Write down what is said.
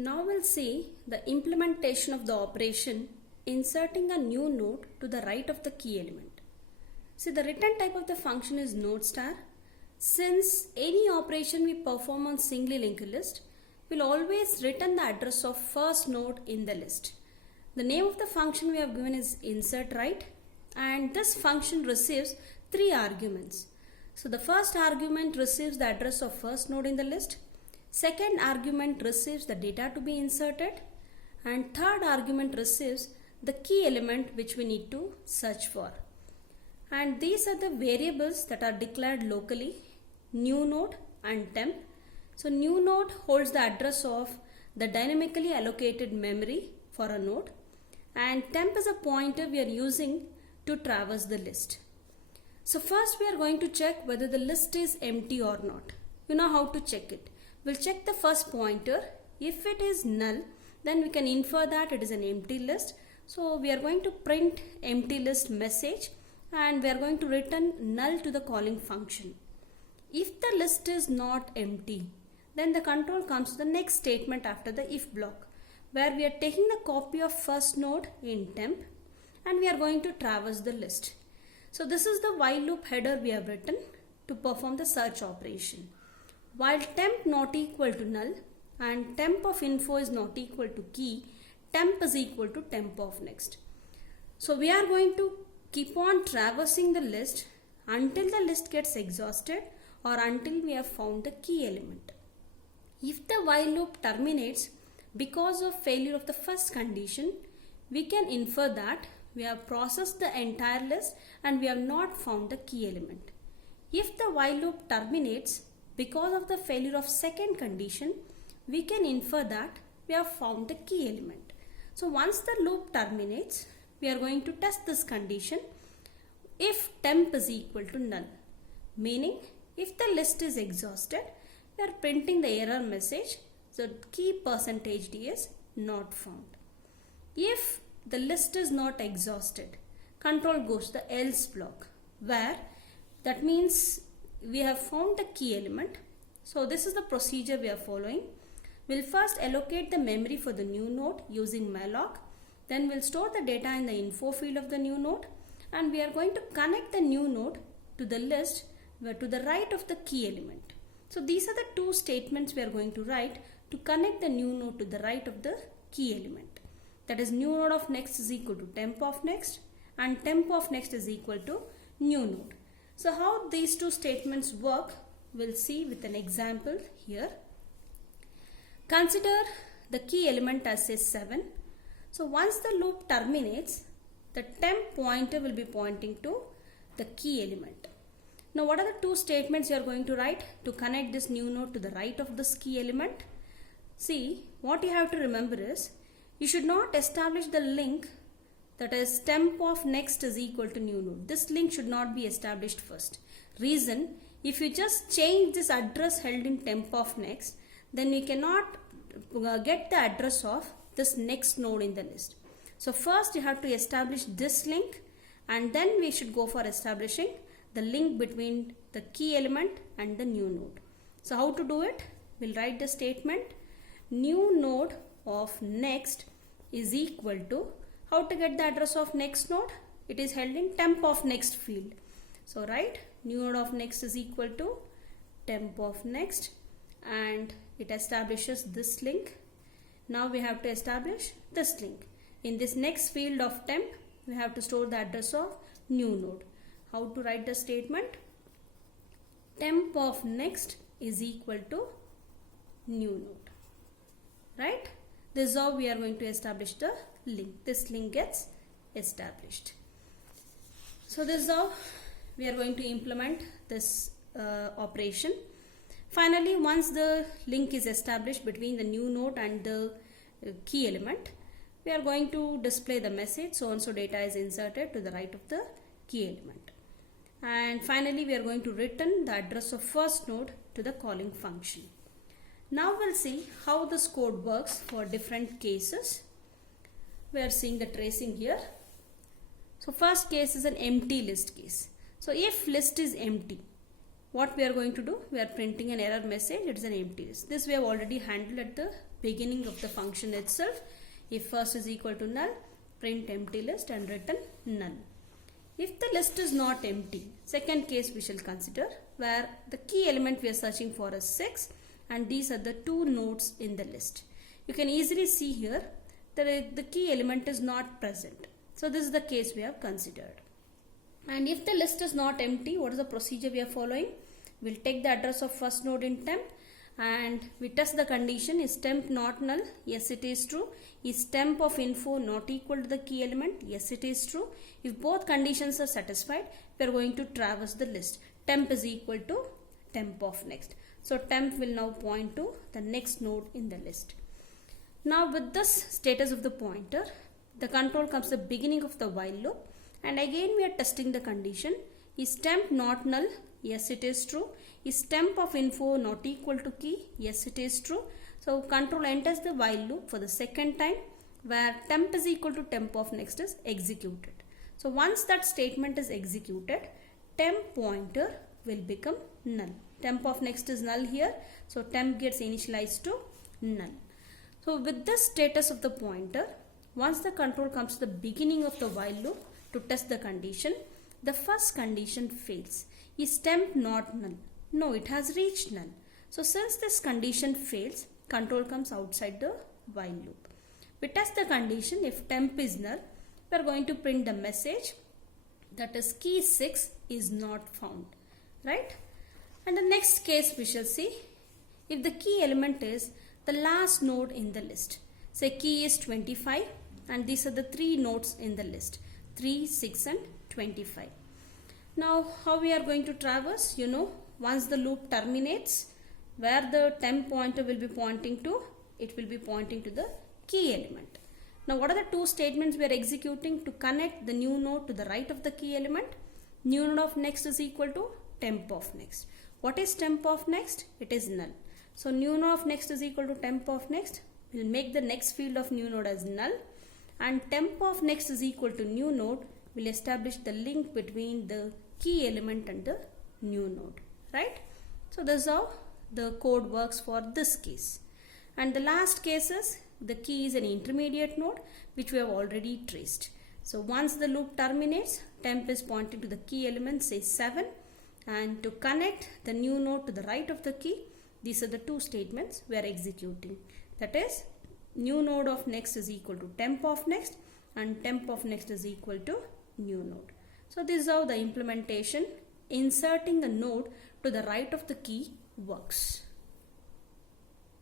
Now we'll see the implementation of the operation inserting a new node to the right of the key element. See, the return type of the function is node star. Since any operation we perform on singly linked list, we'll always return the address of first node in the list. The name of the function we have given is insert right, and this function receives 3 arguments. So the first argument receives the address of first node in the list. Second argument receives the data to be inserted, and third argument receives the key element which we need to search for. And these are the variables that are declared locally: new node and temp. So new node holds the address of the dynamically allocated memory for a node, and temp is a pointer we are using to traverse the list. So first we are going to check whether the list is empty or not. You know how to check it. We'll check the first pointer. If it is null, then we can infer that it is an empty list. So we are going to print empty list message, and we are going to return null to the calling function. If the list is not empty, then the control comes to the next statement after the if block, where we are taking the copy of first node in temp and we are going to traverse the list. So this is the while loop header we have written to perform the search operation. While temp not equal to null and temp of info is not equal to key, temp is equal to temp of next. So we are going to keep on traversing the list until the list gets exhausted or until we have found the key element. If the while loop terminates because of failure of the first condition, we can infer that we have processed the entire list and we have not found the key element. If the while loop terminates because of the failure of second condition, we can infer that we have found the key element. So once the loop terminates, we are going to test this condition if temp is equal to null, meaning if the list is exhausted, we are printing the error message, so key %d is not found. If the list is not exhausted, control goes to the else block, where that means we have found the key element. So this is the procedure we are following. We'll first allocate the memory for the new node using malloc. Then we'll store the data in the info field of the new node, and we are going to connect the new node to the list to the right of the key element. So these are the 2 statements we are going to write to connect the new node to the right of the key element. That is, new node of next is equal to temp of next and temp of next is equal to new node. So how these 2 statements work, we'll see with an example here. Consider the key element as say 7. So once the loop terminates, the temp pointer will be pointing to the key element. Now what are the 2 statements you are going to write to connect this new node to the right of this key element? See, what you have to remember is, you should not establish the link that is temp of next is equal to new node. This link should not be established first. Reason, if you just change this address held in temp of next, then you cannot get the address of this next node in the list. So first you have to establish this link, and then we should go for establishing the link between the key element and the new node. So how to do it? We'll write the statement new node of next is equal to, how to get the address of next node? It is held in temp of next field. So write new node of next is equal to temp of next, and it establishes this link. Now we have to establish this link. In this next field of temp, we have to store the address of new node. How to write the statement? Temp of next is equal to new node. Right? This is how we are going to establish the link. This link gets established. So this is how we are going to implement this operation. Finally, once the link is established between the new node and the key element, we are going to display the message so and so data is inserted to the right of the key element. And finally, we are going to return the address of first node to the calling function. Now we'll see how this code works for different cases. We are seeing the tracing here. So first case is an empty list case. So if list is empty, what we are going to do? We are printing an error message. It is an empty list. This we have already handled at the beginning of the function itself. If first is equal to null, print empty list and return null. If the list is not empty, second case we shall consider, where the key element we are searching for is 6 and these are the 2 nodes in the list. You can easily see here that the key element is not present. So this is the case we have considered. And if the list is not empty, what is the procedure we are following? We'll take the address of first node in temp and we test the condition. Is temp not null? Yes, it is true. Is temp of info not equal to the key element? Yes, it is true. If both conditions are satisfied, we are going to traverse the list. Temp is equal to temp of next. So temp will now point to the next node in the list. Now with this status of the pointer, the control comes the beginning of the while loop. And again we are testing the condition. Is temp not null? Yes, it is true. Is temp of info not equal to key? Yes, it is true. So control enters the while loop for the second time, where temp is equal to temp of next is executed. So once that statement is executed, temp pointer will become null. Temp of next is null here. So temp gets initialized to null. So with this status of the pointer, once the control comes to the beginning of the while loop, to test the condition, the first condition fails. Is temp not null? No, it has reached null. So since this condition fails, control comes outside the while loop. We test the condition. If temp is null, we are going to print the message that is key 6 is not found, right? And the next case we shall see, if the key element is the last node in the list. Say key is 25 and these are the 3 nodes in the list. 3, 6 and 25. Now how we are going to traverse? Once the loop terminates, where the temp pointer will be pointing to, it will be pointing to the key element. Now what are the 2 statements we are executing to connect the new node to the right of the key element? New node of next is equal to temp of next. What is temp of next? It is null. So new node of next is equal to temp of next. We'll make the next field of new node as null. And temp of next is equal to new node, will establish the link between the key element and the new node, right? So this is how the code works for this case. And the last case is the key is an intermediate node which we have already traced. So once the loop terminates, temp is pointing to the key element, say 7, and to connect the new node to the right of the key, these are the 2 statements we are executing. That is, new node of next is equal to temp of next and temp of next is equal to new node. So this is how the implementation inserting a node to the right of the key works.